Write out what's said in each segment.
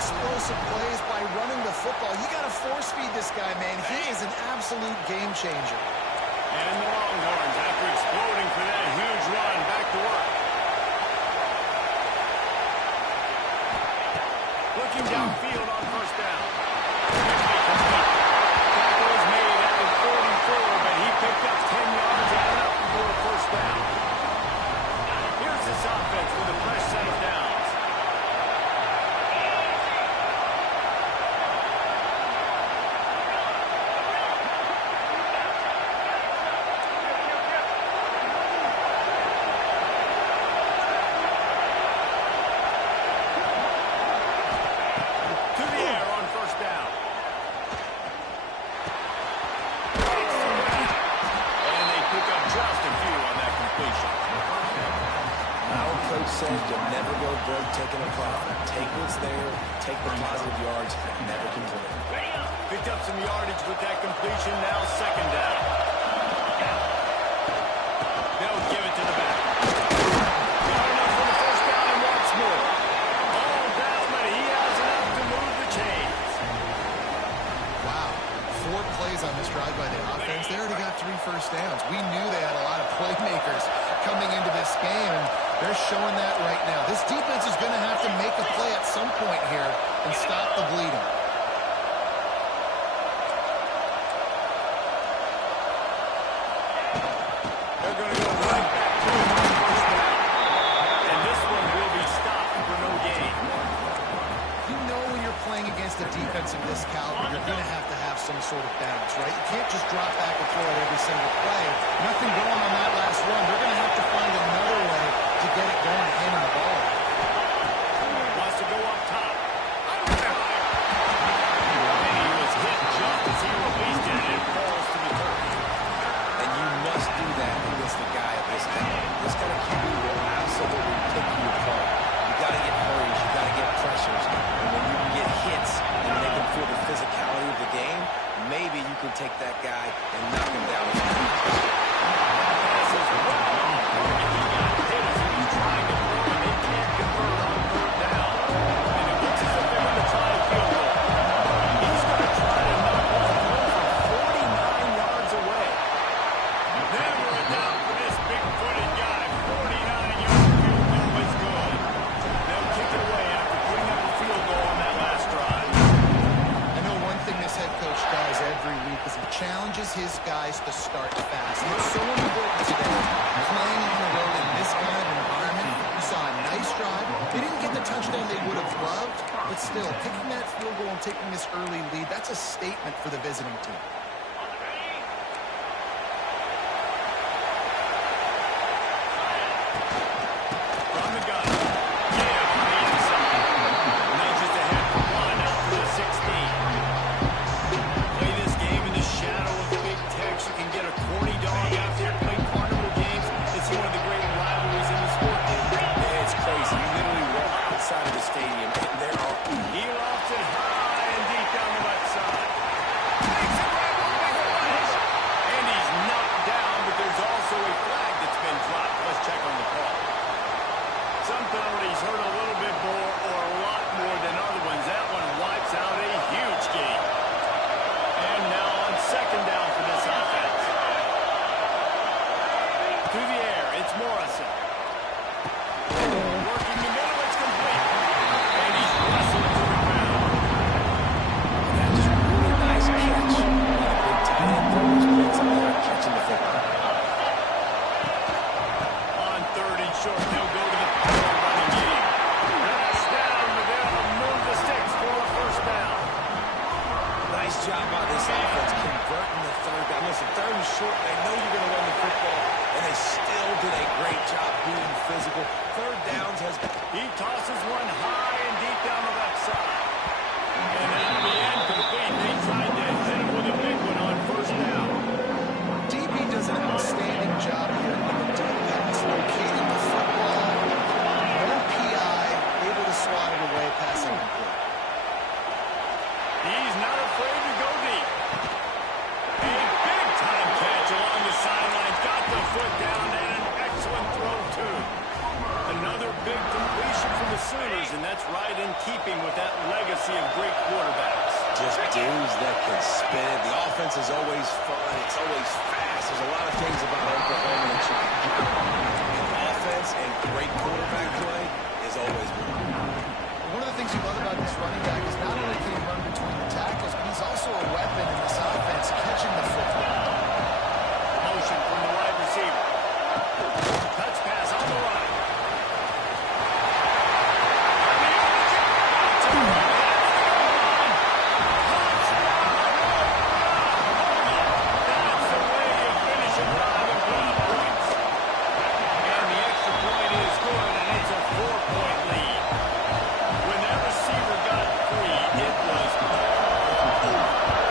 explosive plays by running the football. You got to force feed this guy, man. He is an absolute game changer. And the Longhorns, after exploding for that huge run, back to work. Looking downfield on first down. Tackle was made at the 44, but he picked up 10 yards and enough for a first down. Here's this offense with a fresh set of downs. You'll never go broke taking a profit. Take what's there, take the positive yards, and never complain. Picked up some yardage with that completion, now second down. They'll give it to the back. Got enough for the first down and wants more. All down, but he has enough to move the chains. Wow, 4 plays on this drive by the offense. They already got 3 first downs. We knew they had a lot of playmakers coming into this game, and they're showing that right now. This defense is going to have to make a play at some point here and stop the bleeding. They're going to go right back to him on first down. And this one will be stopped for no gain. You know when you're playing against a defense of this caliber, you're going to have some sort of balance, right? You can't just drop back and throw it every single play. Nothing going on that last run. They're going to have to find another way to get it going and handle the ball. Wants to go up top. And he was hit just as he released it, and it falls to the turf. And you must do that against the guy at this time. This kind of QB will absolutely pick you apart. You got to get hurries, you got to get pressures, and when you can get hits and make him feel the physicality of the game, maybe you can take that guy and knock him down with some feet. Pass is well on target. He got hit as he was trying to throw, and they can't convert on third down. And it looks as if they're going to try a field goal. He's going to try to knock one home from 49 yards away. Never a doubt for this big-footed guy. 49-yard field goal is good. They'll kick it away after putting up a field goal on that last drive. I know one thing this head coach does every week is he challenges his guys to start fast. It's so important today, playing on the road in this kind of environment. You saw a nice drive. They didn't get the touchdown they would have loved, but still, kicking that field goal and taking this early lead, that's a statement for the visiting team. From the gun. Yeah, on the inside. Nudges ahead for 1 out to the 16. Play this game in the shadow of Big Tex. You can get a corny dog out there playing carnival games. It's one of the great rivalries in the sport. Yeah, it's crazy. You literally walk outside of the stadium, and there are... He lofts it high and deep down the left side. Makes it right along the ledge. And he's knocked down, but there's also a flag that's been dropped. Let's check on the call. Some penalties hurt a little bit more or a lot more than other ones. That one wipes out a huge gain. And now on second down for this offense. Through the air, it's Morrison. Working the middle, it's complete. And he's wrestled to the ground. That's just a really nice catch. A big tight end throws blitz up there catching the football. On third and short, they'll go to the power running game. That's down, but they'll move the sticks for a first down. Nice job by this offense converting the third down. Listen, third and short, they know you're going to run the football, and they still did a great job being physical. Third downs has... He tosses one high and deep down the left side. And at the end, complete. They tried to hit him with a big one on first down. DB does an outstanding job here on the deep pass, locating the football. No PI, able to swat it away, passing complete. He's not afraid to go deep. A big-time catch along the sideline. Got the foot down and an excellent throw, too. Another big completion from the Sooners, and that's right in keeping with that legacy. legacy of great quarterbacks. Just dudes that can spin it. The offense is always fun. It's always fast. There's a lot of things about Oklahoma that you can count on. And offense and great quarterback play is always one. One of the things you love about this running back is not only can he run between the tackles, but he's also a weapon in this offense, catching the football. Motion from the wide receiver. Touch pass on the right. That's the way you finish a drive and put up points. And the extra point is good, and it's a 4-point lead. When that receiver got free, it was all over.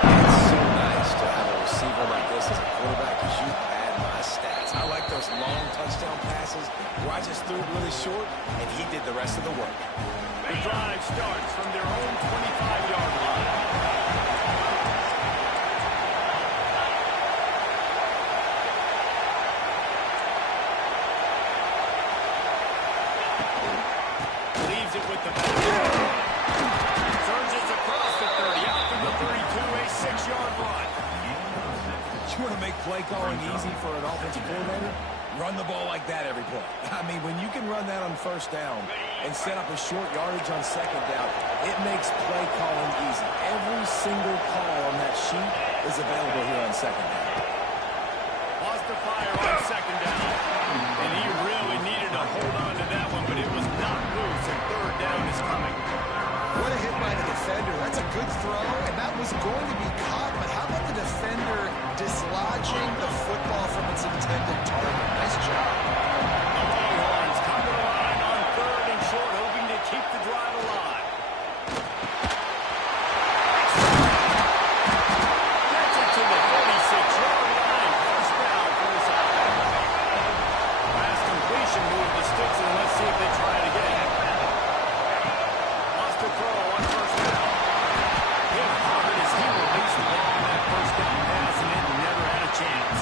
It's so nice to have a receiver like this as a quarterback because you pad my stats. I like those long touchdown passes where I just threw it really short and he did the rest of the work. The drive starts from their own 25-yard line. Leaves it with the back. Surges across the 30, out to the 32, a 6-yard run. You want to make play calling easy for an offensive coordinator? Run the ball like that every play. I mean, when you can run that on first down and set up a short yardage on second down, it makes play calling easy. Every single call on that sheet is available here on second down. Lost the fire on second down. And he really needed to hold on to that one, but it was not loose, and third down is coming. What a hit by the defender. That's a good throw, and that was going to be caught, but how about the defender dislodging the football from its intended target? Nice job. The Longhorns come to the line on third and short, hoping to keep the drive alive. Gets it to the 46-yard line. First down for this offense. Last completion moved the sticks, and let's see if they try it again. Lost a throw on first down. Hit hard as he released the ball on that first down pass, and it never had a chance.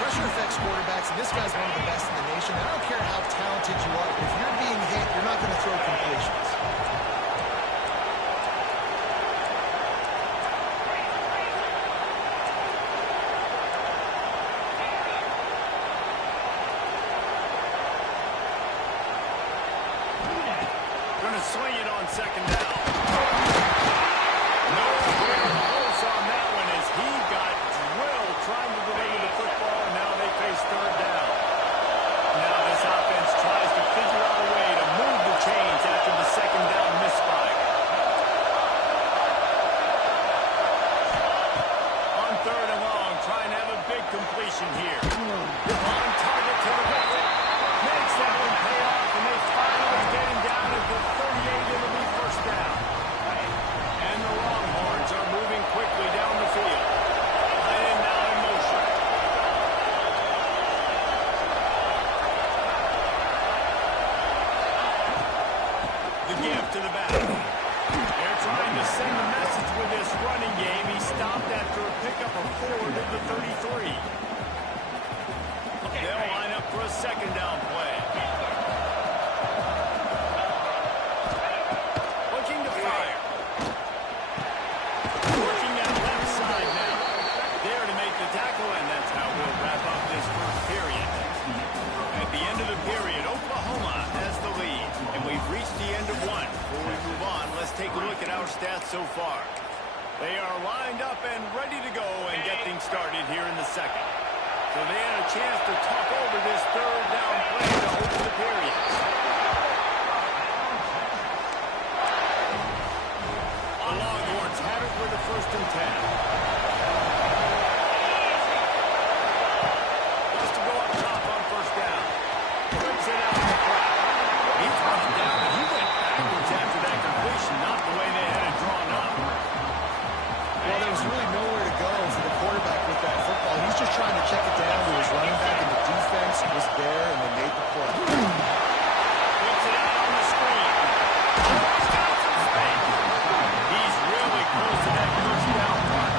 Pressure affects quarterbacks, and this guy's one of the best in the nation. I don't care how talented you are, but if you're being hit, you're not going to throw completions. Going to swing it on second down. Nowhere close on that one as he got drilled trying to deliver the football, and now they face third down. Now this offense tries to figure out a way to move the chains after the second down misfire. On third and long, trying to have a big completion here. On target to the right. Makes that one pay off, and they finally get him down at the 38. It'll be first down. And the Longhorns are moving quickly down the field. And now in motion. The give to the back. They're trying to send a message with this running game. He stopped after a pickup of 4 to the 33. They'll line up for a second down play. Looking to fire. Working that left side now. There to make the tackle, and that's how we'll wrap up this first period. At the end of the period, Oklahoma has the lead, and we've reached the end of one. Before we move on, let's take a look at our stats so far. They are lined up and ready to go and get things started here in the second. So they had a chance to talk over this third down play to open the period. The Longhorns have it with the 1st and 10. Wants to go up top on first down. Flips it out in the flat. He's brought down, and he went backwards after that completion, not the way they had it drawn up. Well, there was really nowhere to go for the quarterback with that football. He's just trying to check it down to his running back, and the defense was there, and they made the play. Flips it out on the screen. He's got some space. He's really close to that first down mark.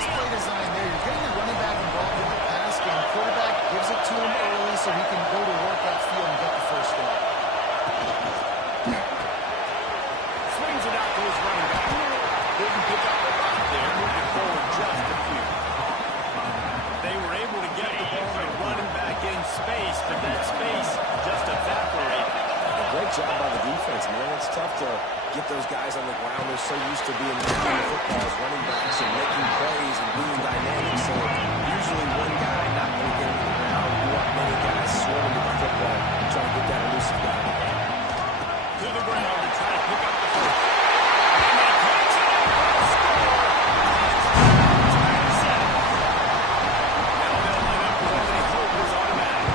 Nice play design there. You're getting your running back involved in the pass game. Quarterback gives it to him early so he can go to work that field and get the first down. Swings it out to his running back. Didn't pick up a lot there. Moving forward just a few. They were able to get the ball and running back in space, but that space just evaporated. Great job by the defense, man. It's tough to get those guys on the ground. They're so used to being running footballs, running backs, and making plays and being dynamic. So usually one guy not going to get it to the ground. You want many guys swarming to the football, trying to get that elusive guy. To the ground to try to pick up the first. And they catch it and score. Now they'll line up for what they hope is automatic.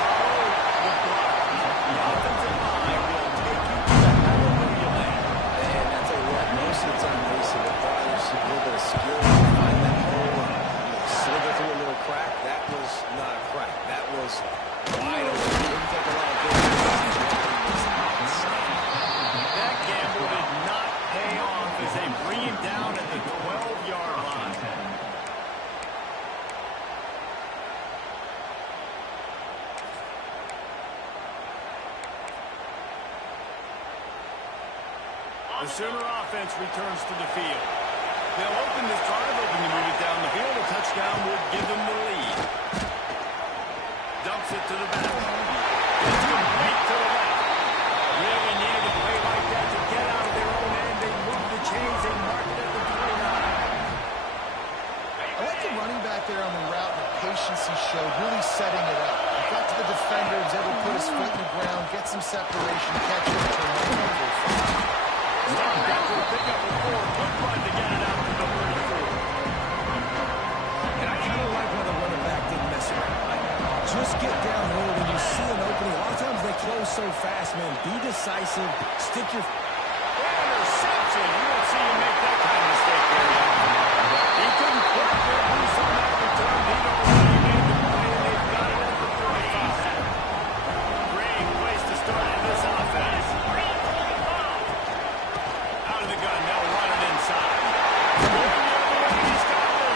Follow the block. The offensive line will take you to the hallelujah land. And I tell you what, most of the time, Mason, they thought there's a little bit of skill to find that hole and slither through a little crack. That was not a crack. That was wide open. It didn't take a lot of good. That gamble did not pay off as they bring him down at the 12-yard line. The Sooner offense returns to the field. They'll open this drive, hoping to move it down the field. A touchdown would give them the lead. Dumps it to the back. It's complete to the left. Really needed a play like that to get out of their own end. They moved the chains. They marked it at the 29. I like the running back there on the route, the patience he showed, really setting it up. He got to the defender, was able to put his foot in the ground, get some separation, catch it, turn it over. Got to pick up a 4. Good run to get it out to the 34. And I kind of like how the running back didn't mess around. Like, just get downhill when you see an opening. A lot of times they close so fast, man. Be decisive. Stick your... Interception. You don't see him make that kind of mistake there. He couldn't quite get loose on that return. He already made the play, and they've got it at the 45. Great place to start in this offense. Out of the gun. They'll run it inside. He's got it.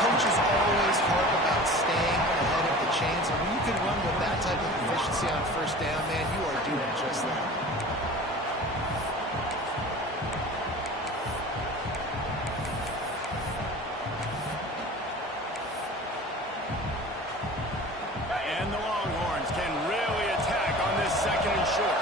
Coaches always harp about staying ahead of the chains, and when you can run with that type of efficiency on first down, man, you are doing just that. And the Longhorns can really attack on this second and short.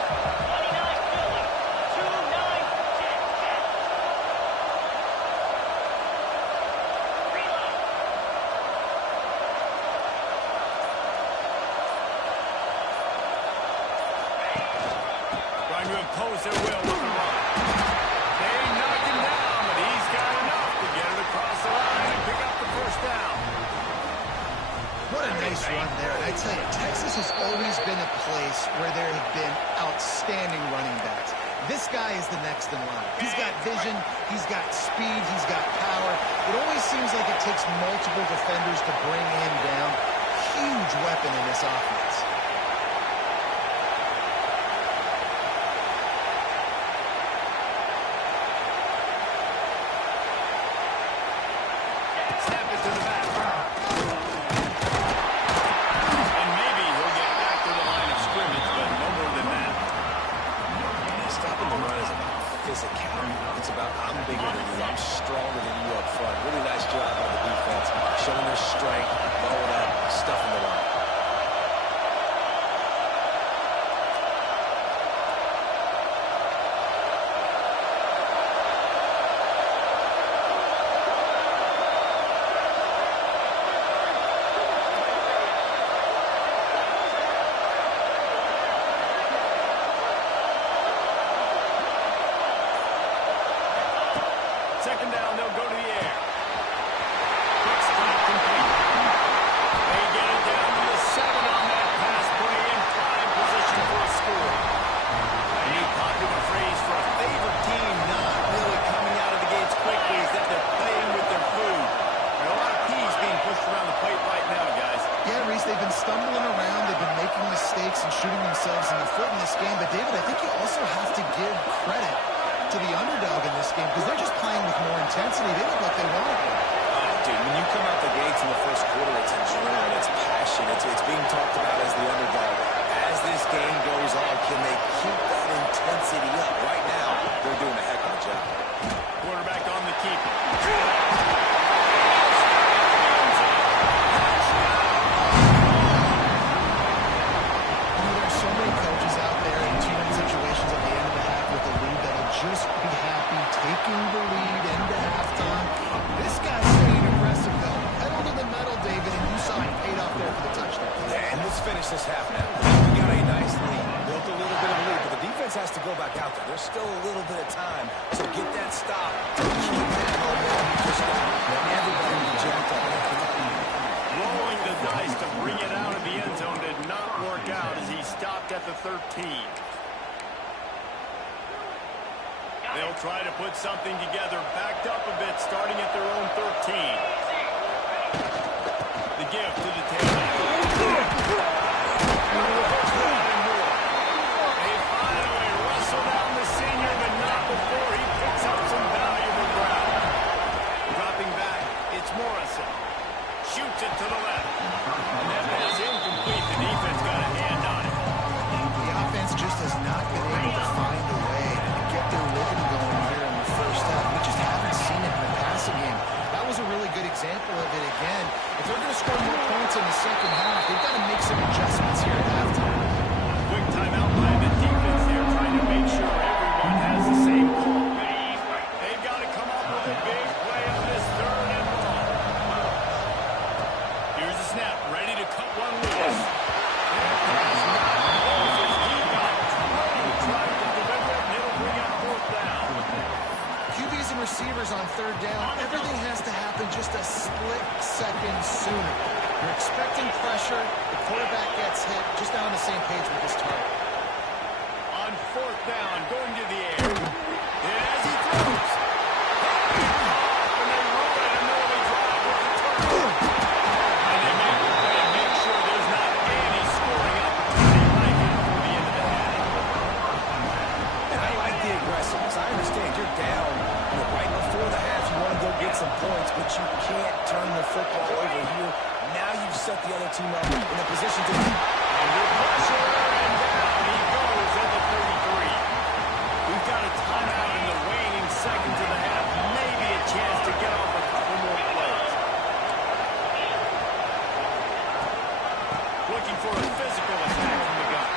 Trying to impose their will with the run. They knock him down, but he's got enough to get it across the line and pick up the first down. What a nice run there. And I tell you, Texas has always been a place where there have been outstanding running backs. This guy is the next in line. He's got vision, he's got speed, he's got power. It always seems like it takes multiple defenders to bring him down. Huge weapon in this offense. Snap it to the back. And maybe he'll get back to the line of scrimmage, but no more than that. Stopping the run is about physicality. It's about I'm bigger than you, I'm stronger than you up front. Really nice job by the defense, showing their strength, going up, stuffing the line. Second down, they'll go to the air. Quick stop complete. They get it down to the 7 on that pass play in prime position for a score. A new popular phrase for a favorite team not really coming out of the gates quickly is that they're playing with their food. There are a lot of peas being pushed around the plate right now, guys. Yeah, Reese, they've been stumbling around. They've been making mistakes and shooting themselves in the foot in this game. But, David, I think you also have to give credit to the underdog in this game because they're just playing with more intensity. They look like they want it. Dude, when you come out the gates in the first quarter, it's adrenaline, it's passion, it's being talked about as the underdog. As this game goes on, can they keep that intensity up? Right now, they're doing a heck of a job. Quarterback on the keeper. There's so many coaches out there in two-win situations at the end of the half with the lead that'll just be happy taking the lead into halftime. This guy's staying aggressive, though. Pedal to the metal, David, and you saw it paid off there for the touchdown. Yeah, and let's finish this half now. We got a nice lead, built a little bit of lead, but the defense has to go back out there. There's still a little bit of time, so get that stop to keep that momentum. Just everybody be jacked up. Rolling the dice to bring it out of the end zone did not work out as he stopped at the 13. They'll try to put something together, backed up a bit, starting at their own 13. The give to the tailback. They finally wrestle down the senior, but not before he picks up some valuable ground. Dropping back, it's Morrison. Shoots it to the left. And that pass incomplete. The defense got a hand on it. The offense just has not been able to find a way to get their rhythm going here in the first half. We just haven't seen it in the passing game. That was a really good example of it again. If they're going to score more points in the second half, they've got to make some adjustments here at halftime. Quick timeout by the defense there, trying to make sure everyone has the same call. They've got to come up with a big play on this third and long. Here's the snap, ready to cut one loose. QBs and receivers on third down, everything has to happen just a split second sooner. You're expecting pressure, the quarterback gets hit, just not on the same page with his target. On fourth down, going to the air. And as he throws. And they roll it an early drive with the turnover. And they make the play and make sure there's not any scoring opportunity right here before the end of the half. And I like the aggressiveness. I understand you're down. Right before the half, you want to go get some points, but you can't turn the football over here. Now you've set the other team up in a position to... Under pressure, and down he goes at the 33. We've got a timeout in the waning seconds of the half. Maybe a chance to get off a couple more plays. Looking for a physical attack from the gun.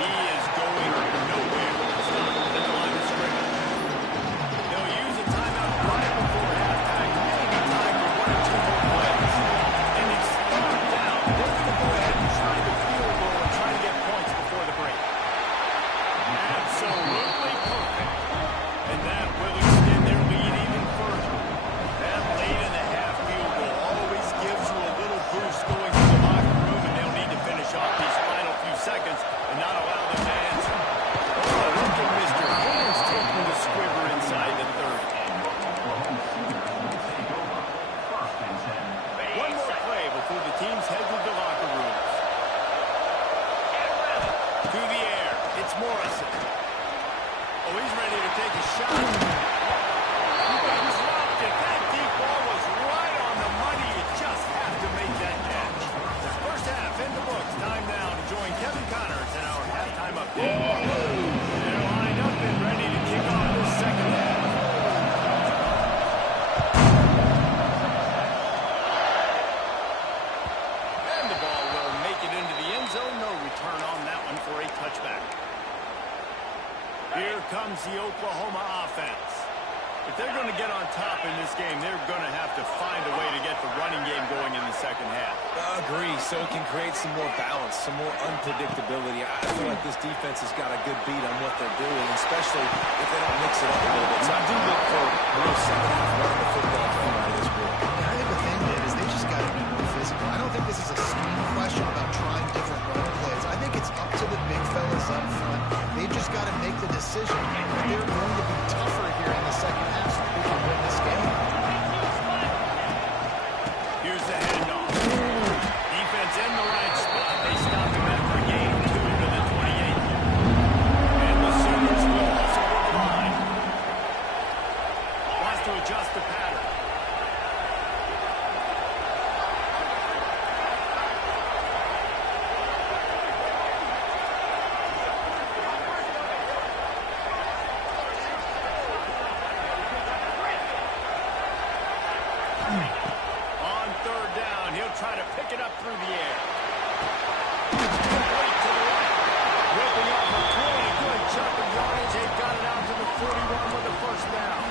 He is going nowhere. Stopped at the line of scrimmage. They'll use a timeout right before halftime. Maybe time for one or two more plays. And it's third down. They're going to go ahead and try the field goal and try to get points before the break. Absolutely perfect. And that will extend their lead even further. That late in the half field goal always gives you a little boost going to the locker room, and they'll need to finish off these final few seconds and not allow them to answer. Oh, look at Mr. Haynes taking the squiver inside the 30. One more play before the teams head to the locker rooms. To the air, it's Morrison. Oh, he's ready to take a shot. He dropped it. That deep ball was right on the money. You just have to make that catch. First half in the books. Time now to join Kevin Connors in our halftime update. They're lined up and ready to kick off the second half. And the ball will make it into the end zone. No return on that one for a touchback. Here comes the Oklahoma offense. If they're going to get on top in this game, they're going to have to find a way to get the running game going in the second half. Agree, so it can create some more balance, some more unpredictability. I feel like this defense has got a good beat on what they're doing, especially if they don't mix it up a little bit. So I do look for a real second half running the football game out of this group. And I think the thing is they just got to be more physical. I don't think this is a scheme question about trying different run plays. I think it's up to the big fellas up front. They've just got to make the decision that they're going to be tougher here in the second half so they can win this game. Here's the handoff. Defense in the right spot. They stop him after a gain of 2 to the 28. And the Sooners will also go to the line. On third down, he'll try to pick it up through the air. Complete to the right. Ripping up a really good chunk of yardage. They got it out to the 41 with the first down.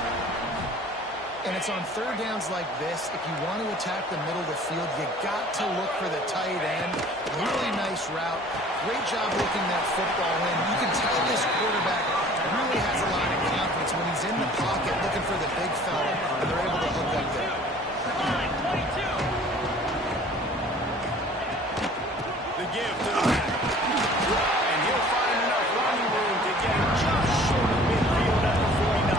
And it's on third downs like this, if you want to attack the middle of the field, you got to look for the tight end. Really nice route. Great job looking that football in. You can tell this quarterback really has a lot of confidence when he's in the pocket looking for the big fella, and they're able to hook up there. The give to the back. And he'll find enough running room to get it just short of midfield at the 49.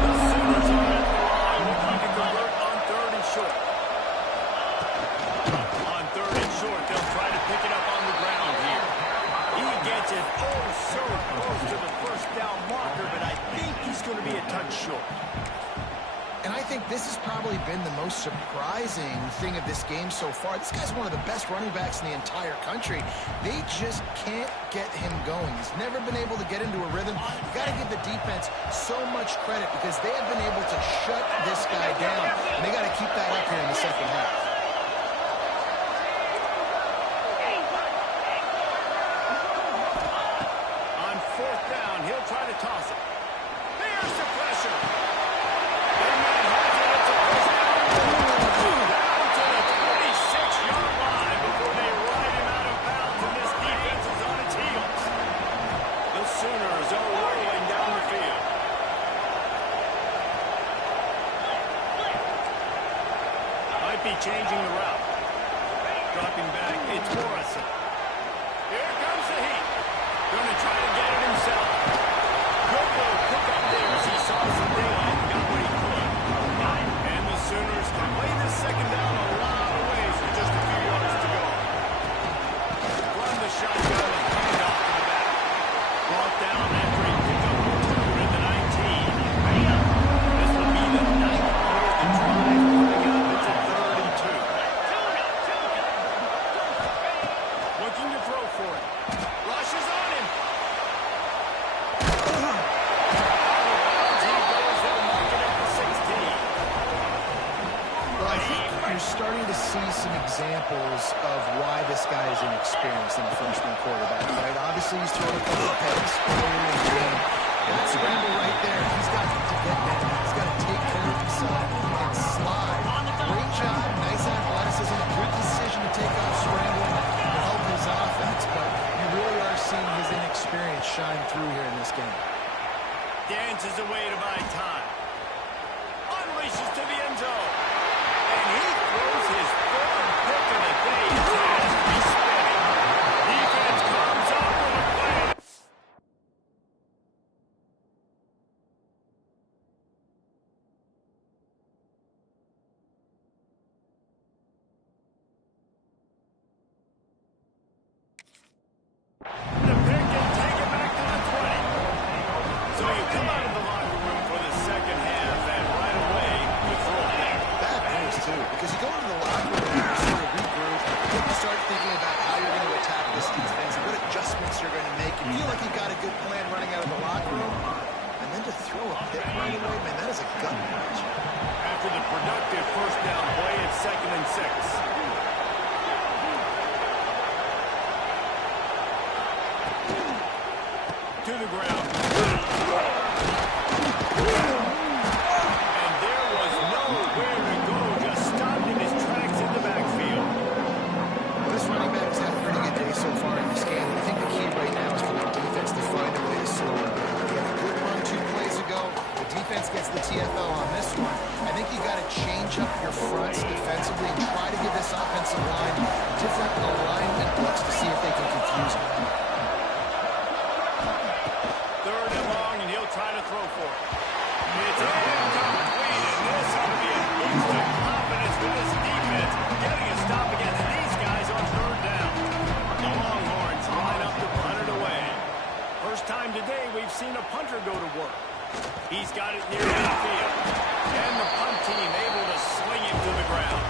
The Sooners are at the line looking to convert on third and short. On third and short, they'll try to pick it up on the ground here. He gets it oh so close to the first down marker, but I think he's going to be a touch short. And I think this has probably been the most surprising thing of this game so far. This guy's one of the best running backs in the entire country. They just can't get him going. He's never been able to get into a rhythm. You got to give the defense so much credit because they have been able to shut this guy down. And they got to keep that up here in the second half. On fourth down, he'll try to toss it. There's the pressure. Big man has it. It's a first down. Down to the 26-yard line before they ride him out of bounds, and this defense is on its heels. The Sooners are rolling down the field. Might be changing the route. Dropping back, it's Morrison. Here comes the heat. Going to try to get it himself. Good little pickup there as he saw some daylight and got what he could. And the Sooners can play this second down a lot of ways with just a few yards to go. Run the shotgun and hand off to the back. Brought down after he picked up a turn at the 19. This will be the 9th play of the drive coming up. It's a 3rd and 2. Looking to throw for it. Rushes on him. Well, I think you're starting to see some examples of why this guy is inexperienced in a freshman quarterback, right? Obviously, he's thrown a couple of picks earlier in the game. That scramble right there, he's got to get that. He's got to take care of himself and slide. Great job, nice athleticism, good decision to take off scrambling to help his offense, but you really are seeing his inexperience shine through here in this game. Dances away to buy time. Unleashes to the end zone. And he throws his 3rd pick of the day. His has to be spinning. Defense comes up with a play. The pick and take it back to the 20. So you come out of the locker room for the second half, and right away, you throw it there. Bad news, too, because you go into the locker room and you sort of regroup, then you start thinking about how you're going to attack this defense, what adjustments you're going to make. You feel like you've got a good plan running out of the locker room, and then to throw a pick right away, man, that is a gut punch. After the productive first down play, it's 2nd and 6. To the ground. And there was nowhere to go, just stopped in his tracks in the backfield. This running back has had a pretty good day so far in this game. I think the key right now is for the defense to find a way to slow him down. He had a good run 2 plays ago. The defense gets the TFL on this one. I think you got to change up your fronts defensively and try to give this offensive line different alignment looks to see if they can confuse him. 3rd and long, and he'll try to throw for it. It's incomplete, and this ought to be a boost of confidence for this defense, getting a stop against these guys on 3rd down. The Longhorns line up to punt it away. First time today we've seen a punter go to work. He's got it near midfield, and the punt team able to swing him to the ground.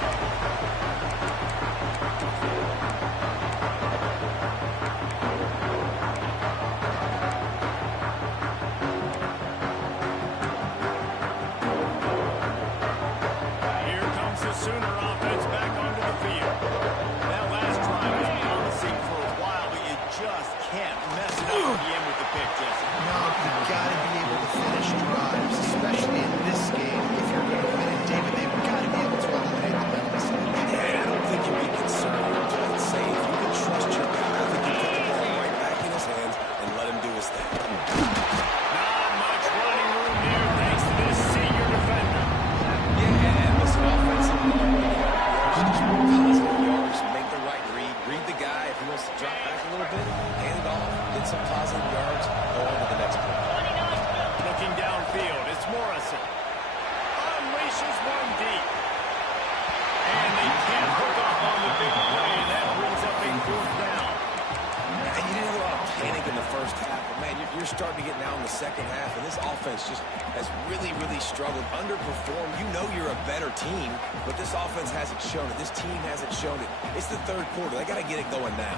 second half, and this offense just has really, really struggled, underperformed. You know you're a better team, but this offense hasn't shown it. This team hasn't shown it. It's the third quarter. They got to get it going now.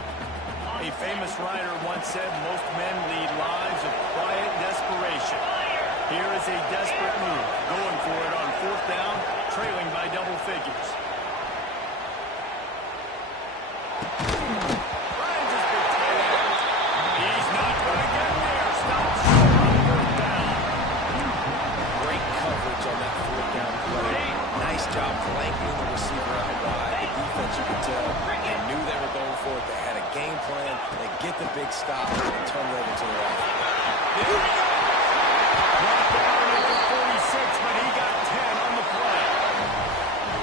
A famous writer once said most men lead lives of quiet desperation. Here is a desperate move, going for it on fourth down, trailing by double figures. Ryan's just been tight end. He's not going to get there. Stops short on fourth down. Great coverage on that fourth down play. Nice job blanketing the receiver out wide. The defense, you could tell, they knew they were going for it. They had a game plan. They get the big stop and turn it over to the right. Here we go. Brought down at the 46, but he got 10 on the play.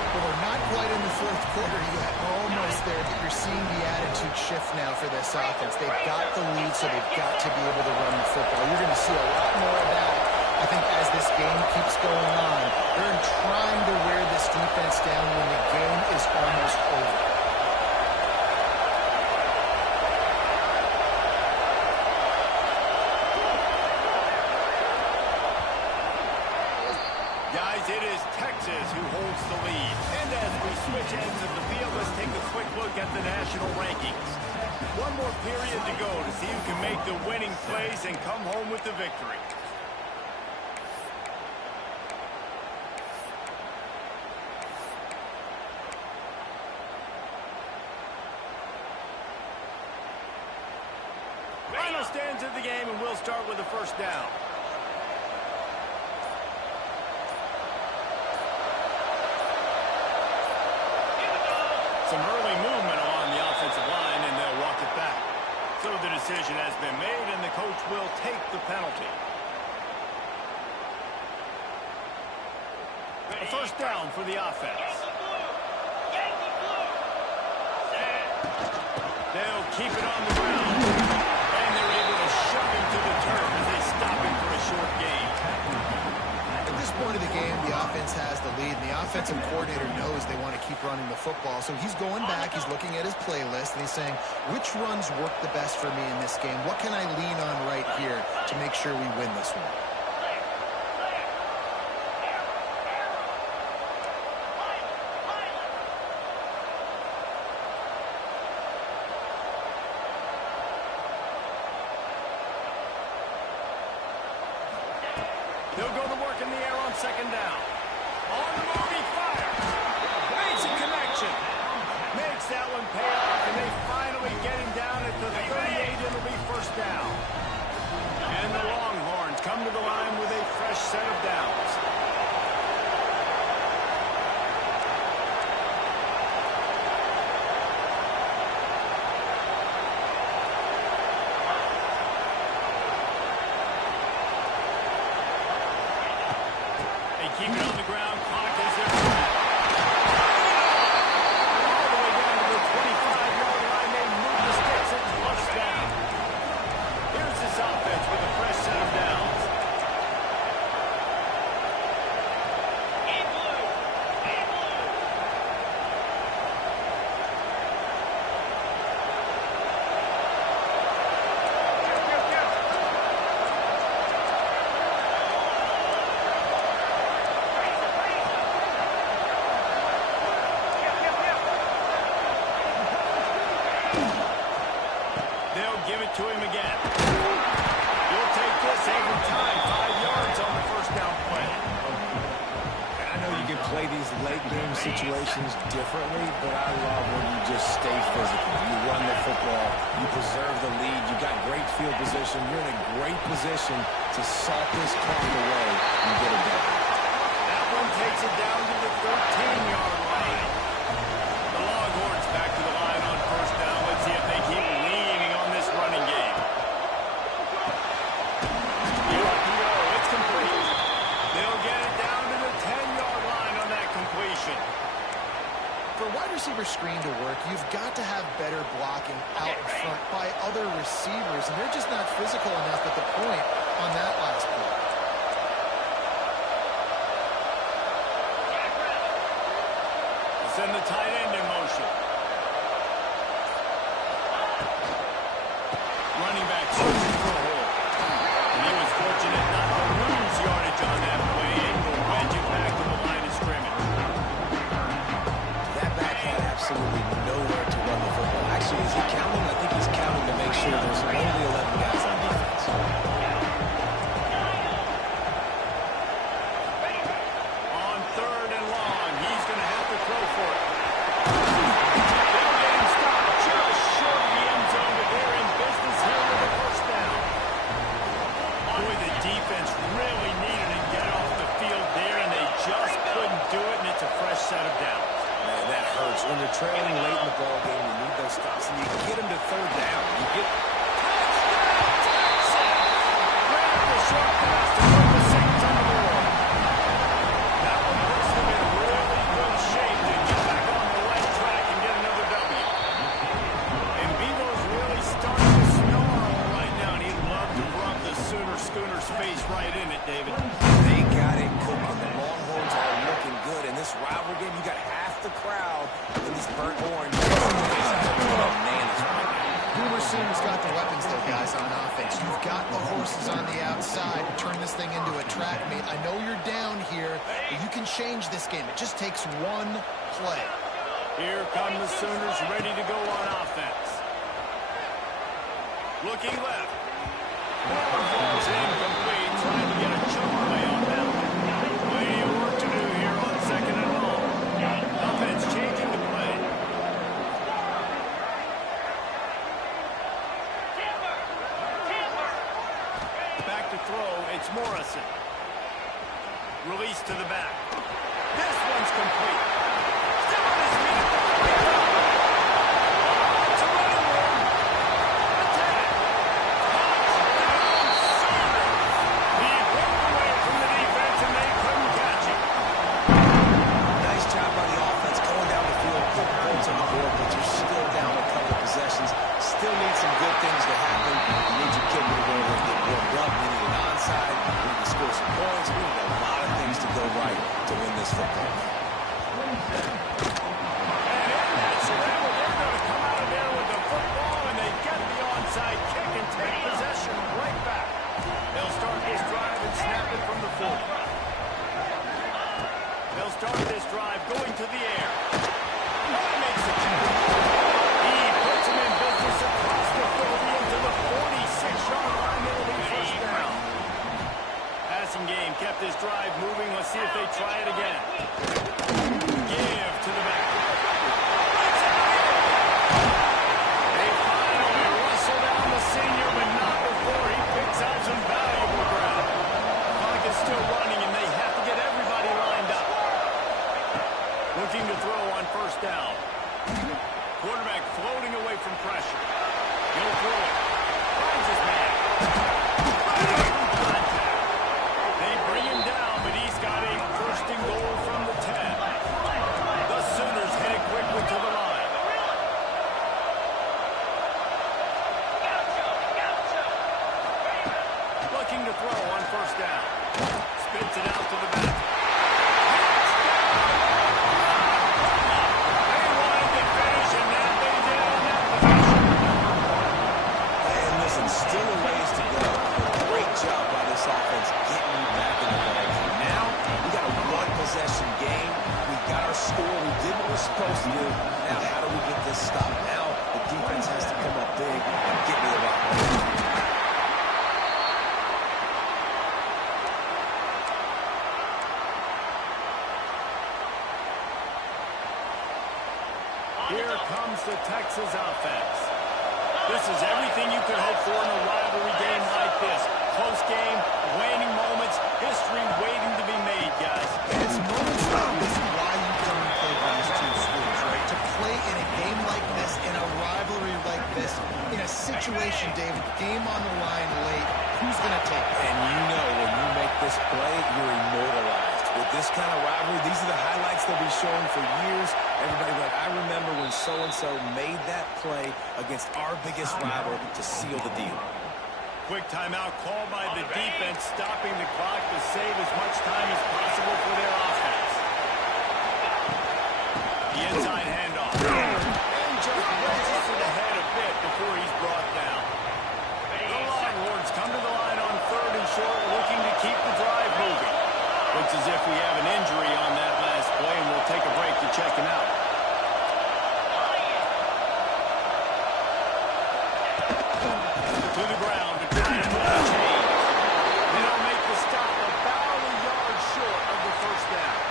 Well, we're not quite in the fourth quarter yet. We're almost there, but you're seeing the attitude shift now for this offense. They've got the lead, so they've got to be able to run the football. You're going to see a lot more of that, I think, as this game keeps going on. They're trying to wear this defense down when the game is almost over. Guys, it is Texas who holds the lead. And as we switch ends of the field, let's take a quick look at the national rankings. One more period to go to see who can make the winning plays and come home with the victory. Final stands of the game, and we'll start with the first down. Some early movement on the offensive line, and they'll walk it back. So the decision has been made, and the coach will take the penalty. A first down for the offense. They'll keep it on the ground, and they're able to shove him to the turf as they stop him for a short gain. At this point of the game, the offense has the lead, and the offensive coordinator knows they want to keep running the football. So he's going back, he's looking at his playlist, and he's saying, which runs work the best for me in this game? What can I lean on right here to make sure we win this one? They'll go to work in the air on second down. On the move, he fires. Makes a connection. Makes that one pay off, and they finally get him down at the 38. It'll be first down. And the Longhorns come to the line with a fresh set of downs. Keep it on the ground. Clock is there. All the way down to the 25-yard line. They move the sticks and flush down. Here's this offense with a fresh set of downs. They'll give it to him again. You'll take this every time. 5 yards on the first down play. I know you can play these late game situations differently, but I love when you just stay physical. You run the football, you preserve the lead, you got great field position, you're in a great position to salt this clock away and get it done. That one takes it down to the 13-yard line. The Longhorns back to the line on first down. Let's see if they keep leaning on this running game. It's complete. They'll get it down to the 10-yard line on that completion. For a wide receiver screen to work, you've got to have better blocking out in front by other receivers, and they're just not physical enough at the point on that last play. Send the tight end in motion. Running back searching for a hole. And he was fortunate advantage. When you're trailing late in the ball game, you need those stops, and you get them to third down. You get the short pass to put the Saints on the board. That one puts them in really good shape to get back on the right track and get another W. And Bevo's really starting to snarl right now, and he'd love to rub the Schooner's face right in it, David. They got it cooking. The Longhorns are looking good. In this rival game, you got half the crowd in these burnt orange. Bananas right now. Boomer Sooner's got the weapons, though, guys, on offense. You've got the horses on the outside to turn this thing into a track meet. I know you're down here, but you can change this game. It just takes one play. Here come the Sooners ready to go on offense. Looking left. Ball falls incomplete, trying to get a chunk play on that one. Plenty of work to do here on second and long. Offense changing the play. Back to throw, it's Morrison. Release to the back. This one's complete. Still on his feet. It's a running room. Attack. Touchdown, Sooners. He broke away from the defense and they couldn't catch him. Nice job by the offense going down the field, put points on the board, but you're still down a couple of possessions. Still need some good things to happen. You need your kicker to go over and get warmed up. We need an onside. We need to score some points. We need a lot of things to go right to win this football game. And in that scramble, they're going to come out of there with the football, and they get the onside kick and take possession right back. They'll start this drive and snap it from the 40. They'll start this drive going to the air. That makes the catch. He puts him in business across the 30 into the 46-yard line. It'll be first down. Passing game kept this drive moving. Let's see if they try it again. Give to the back. They finally rustle down the senior, but not before he picks out some valuable ground. Clock is still running, and they have to get everybody lined up. Looking to throw on first down. Quarterback floating away from pressure. He'll throw it. Finds his man. Contact. They bring him down, but he's got a first and goal from the 10. The Sooners headed quickly to the line. Looking to throw on first down. Spits it out to the back. They wanted to finish, and that they did on that possession. And listen, still a ways to go. Great job by this offense getting you back in the ball game. Now, we got a one-possession game. We got our score. We did what we're supposed to do. Now, how do we get this stop? Now, the defense has to come up big and get me the rock. Here comes the Texas offense. This is everything you could hope for in a rivalry game like this. Close game, waning moments, history waiting to be made, guys. And it's moments like this why you come and play for these two schools, right? To play in a game like this, in a rivalry like this, in a situation, David, game on the line late, who's going to take it? And you know when you make this play, you're immortalized. With this kind of rivalry, these are the highlights they'll be showing for years. Everybody like, I remember when so-and-so made that play against our biggest rival to seal the deal. Quick timeout called by the defense, stopping the clock to save as much time as possible for their offense. The inside handoff. And just wedges to the head a bit before he's brought down. The Longhorns come to the line on third and short, looking to keep the drive moving. Looks as if we have an injury on that last play, and we'll take a break to check him out. To the ground to try to move the chain. They don't make the stop, about a yard short of the first down.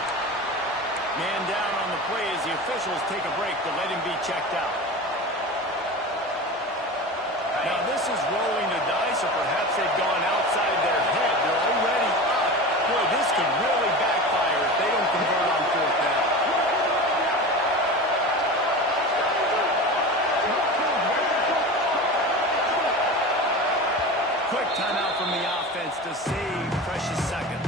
Man down on the play as the officials take a break to let him be checked out. Now this is rolling the dice, or perhaps they've gone outside their head. They're already up. Boy, this could really backfire if they don't convert on fourth down. defense to save precious seconds.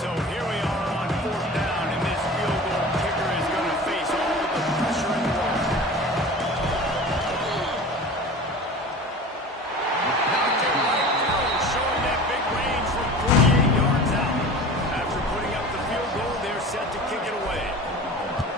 So here we are on 4th down, and this field goal kicker is going to face all the pressure in the world. Knocked it right through, showing that big range from 48 yards out. After putting up the field goal, they're set to kick it away.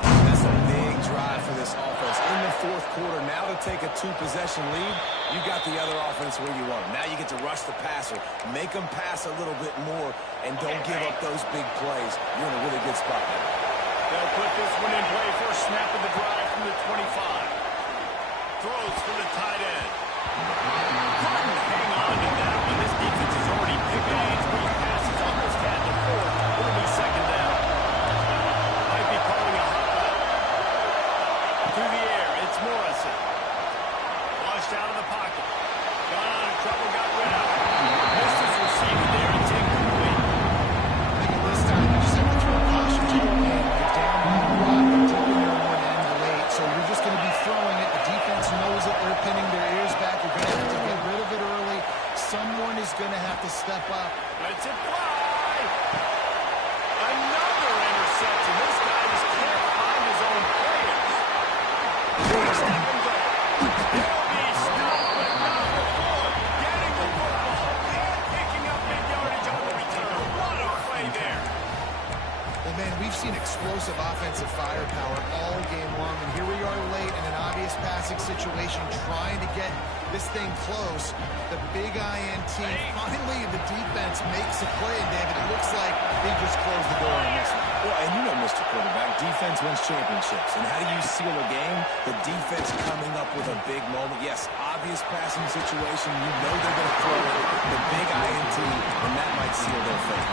That's a big drive for this offense. In the 4th quarter, now to take a 2-possession lead, you got the other offense where you want them. Now you get to rush the passer, make them pass a little bit more, and don't give up those big plays. You're in a really good spot now. They'll put this one in play. First snap of the drive from the 25. Throws for the tight end. Couldn't hang on to that one. This defense has already picked gains, but he passes almost had the 4th. It'll be 2nd down. Might be calling a hot route. Through the air, it's Morrison. Washed out of the pocket. Got out of trouble, got rid of it. Missed his receiver there. It's incomplete. I think this time you just have to throw caution to the wind. You're down on the rock, you're deep in your own end late, so you're just going to be throwing it. The defense knows it. They're pinning their ears back. You're going to have to get rid of it early. Someone is going to have to step up. Lets it fly. Another interception. This guy just can't find his own players. Step and go. He'll be stopped, but not before getting the football and picking up big yardage on the return. What a play there. Well, man, we've seen explosive offensive firepower all game long, and here we are late in an obvious passing situation trying to get this thing close. The big INT, finally the defense makes a play, and David, it looks like they just closed the door on this one. Well, and you know, Mr. Quarterback, defense wins championships. And how do you seal a game? The defense coming up with a big moment. Yes, obvious passing situation. You know they're going to throw it. The big INT, and that might seal their fate.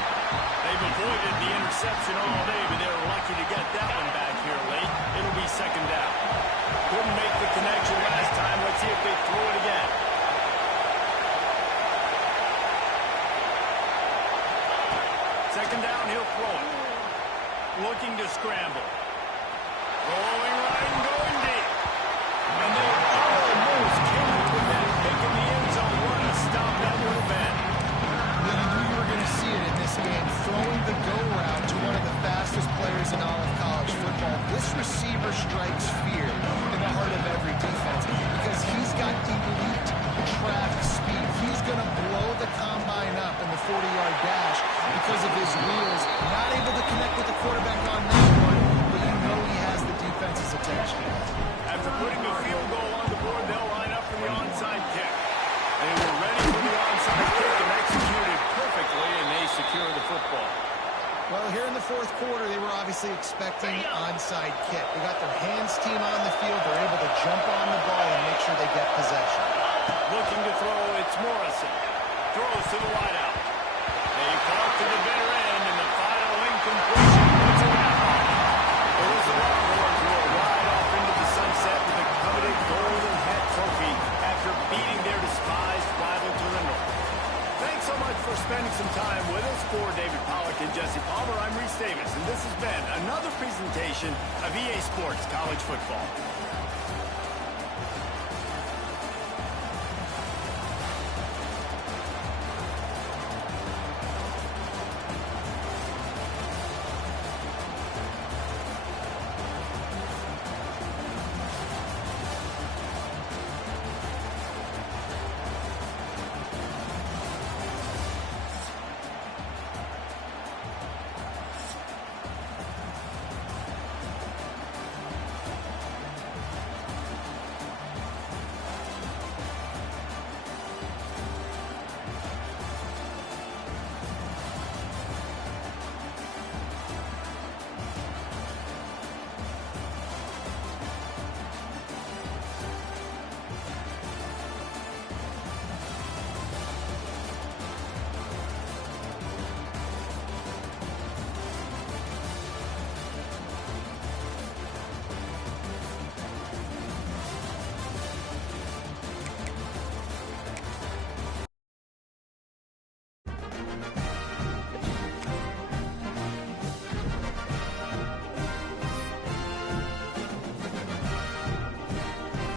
They've avoided the interception all day, but they're lucky to get that one back here late. It'll be 2nd down. Couldn't make the connection last time. Let's see if they throw it again. Second down, he'll throw it. Looking to scramble. Rolling right and going deep. And they almost came up with that pick in the end zone. What a stop that would have been. Well, you knew you were going to see it in this game, throwing the go route to one of the fastest players in all of college football. This receiver strikes fear in the heart of every defense because he's got elite track speed. He's going to blow the combine up in the 40-yard dash because of his wheels. Not able to connect with the quarterback on that one, but you know he has the defense's attention. After putting the field goal on the board, they'll line up for the onside kick. They were ready for the onside kick and executed perfectly, and they secure the football. Well, here in the 4th quarter, they were obviously expecting onside kick. They got their hands team on the field. They're able to jump on the ball and make sure they get possession. Looking to throw, it's Morrison. Throws to the wideout. They caught to the bitter end, and the final incompletion puts a wrap on it. It was the Longhorns who will ride off into the sunset with the coveted Golden Hat Trophy after beating their despised rival to the north. Thanks so much for spending some time with us. For David Pollack and Jesse Palmer, I'm Reese Davis, and this has been another presentation of EA Sports College Football.